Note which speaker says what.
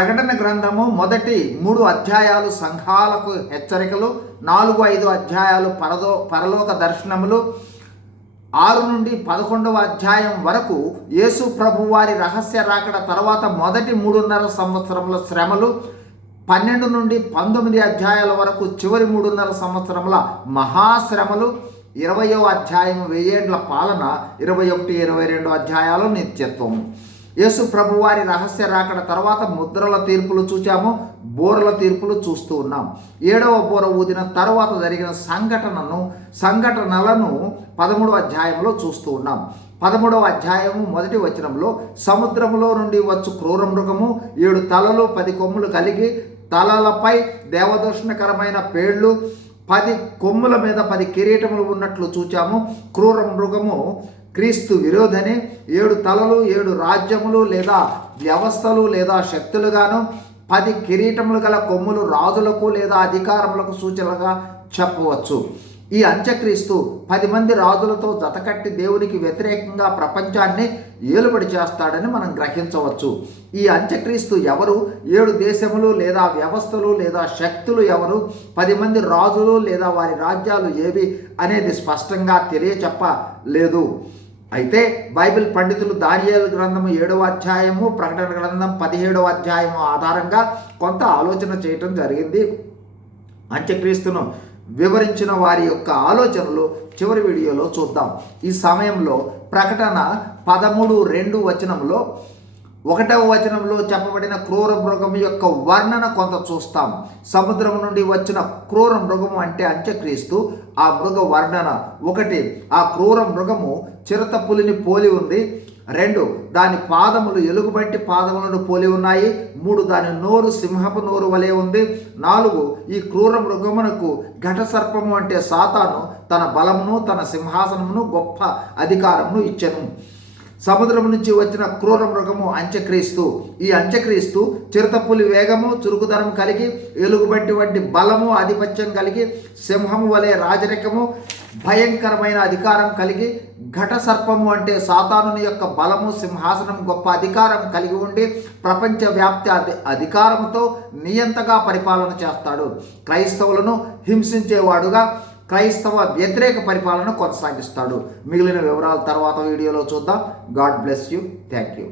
Speaker 1: ప్రకటన గ్రంథము మొదటి మూడు అధ్యాయాలు సంఘాలకు హెచ్చరికలు నాలుగు ఐదు అధ్యాయాలు పరదో పరలోక దర్శనములు. ఆరు నుండి పదకొండవ అధ్యాయం వరకు యేసు ప్రభు వారి రహస్య రాకడ తర్వాత మొదటి మూడున్నర సంవత్సరముల శ్రమలు పన్నెండు నుండి పంతొమ్మిది అధ్యాయాల వరకు చివరి మూడున్నర సంవత్సరముల మహాశ్రమలు. ఇరవయో అధ్యాయం వెయ్యేండ్ల పాలన ఇరవై ఒకటి ఇరవై రెండు అధ్యాయాలు నిత్యత్వము. యేసు ప్రభు వారి రహస్య రాకడ తర్వాత ముద్రల తీర్పులు చూచాము బోరల తీర్పులు చూస్తూ ఉన్నాం. ఏడవ బోర ఊదిన తర్వాత జరిగిన సంఘటనను సంఘటనలను పదమూడవ అధ్యాయంలో చూస్తూ ఉన్నాం. పదమూడవ అధ్యాయము మొదటి వచనంలో సముద్రములో నుండి వచ్చు క్రూర మృగము ఏడు తలలు పది కొమ్ములు కలిగి తలలపై దేవదూషణకరమైన పేళ్ళు పది కొమ్ముల మీద పది కిరీటములు ఉన్నట్లు చూచాము. క్రూర మృగము క్రీస్తు విరోధని ఏడు తలలు ఏడు రాజ్యములు లేదా వ్యవస్థలు లేదా శక్తులుగాను పది కిరీటములు గల కొమ్ములు రాజులకు లేదా అధికారములకు సూచనలుగా చెప్పవచ్చు. ఈ అంత్యక్రీస్తు పది మంది రాజులతో జతకట్టి దేవునికి వ్యతిరేకంగా ప్రపంచాన్ని ఏలుబడి చేస్తాడని మనం గ్రహించవచ్చు. ఈ అంత్యక్రీస్తు ఎవరు? ఏడు దేశములు లేదా వ్యవస్థలు లేదా శక్తులు ఎవరు? పది మంది రాజులు లేదా వారి రాజ్యాలు ఏవి? అనేది స్పష్టంగా తెలియచెప్పలేదు. అయితే బైబిల్ పండితులు దానియాల గ్రంథము ఏడవ అధ్యాయము ప్రకటన గ్రంథం పదిహేడవ అధ్యాయము ఆధారంగా కొంత ఆలోచన చేయటం జరిగింది. అంత్యక్రీస్తును వివరించిన వారి యొక్క ఆలోచనలు చివరి వీడియోలో చూద్దాం. ఈ సమయంలో ప్రకటన పదమూడు రెండు వచనంలో ఒకటవ వచనంలో చెప్పబడిన క్రూర మృగం యొక్క వర్ణన కొంత చూస్తాం. సముద్రం నుండి వచ్చిన క్రూర మృగము అంటే అంత్యక్రీస్తు. ఆ మృగ వర్ణన ఒకటి ఆ క్రూర మృగము చిరత పులిని పోలి ఉంది. రెండు దాని పాదములు ఎలుగుబంటి పాదములను పోలి ఉన్నాయి. మూడు దాని నోరు సింహపు నోరు వలె ఉంది. నాలుగు ఈ క్రూర మృగమునకు ఘట సర్పము అంటే సాతాను. తన బలమును తన సింహాసనమును గొప్ప అధికారమును ఇచ్చెను. సముద్రం నుంచి వచ్చిన క్రూర మృగము అంత్యక్రీస్తు. ఈ అంత్యక్రీస్తు చిరుతపులి వేగము చురుకుదనం కలిగి ఎలుగుబంటి వంటి బలము ఆధిపత్యం కలిగి సింహము వలె రాజరికము భయంకరమైన అధికారం కలిగి ఘట సర్పము అంటే సాతానుని యొక్క బలము సింహాసనం గొప్ప అధికారం కలిగి ఉండి ప్రపంచవ్యాప్తి అధి అధికారంతో నియంతగా పరిపాలన చేస్తాడు. క్రైస్తవులను హింసించేవాడుగా క్రైస్తవ వ్యతిరేక పరిపాలన కొనసాగిస్తాడు. మిగిలిన వివరాలు తర్వాత వీడియోలో చూద్దాం. God bless you. Thank you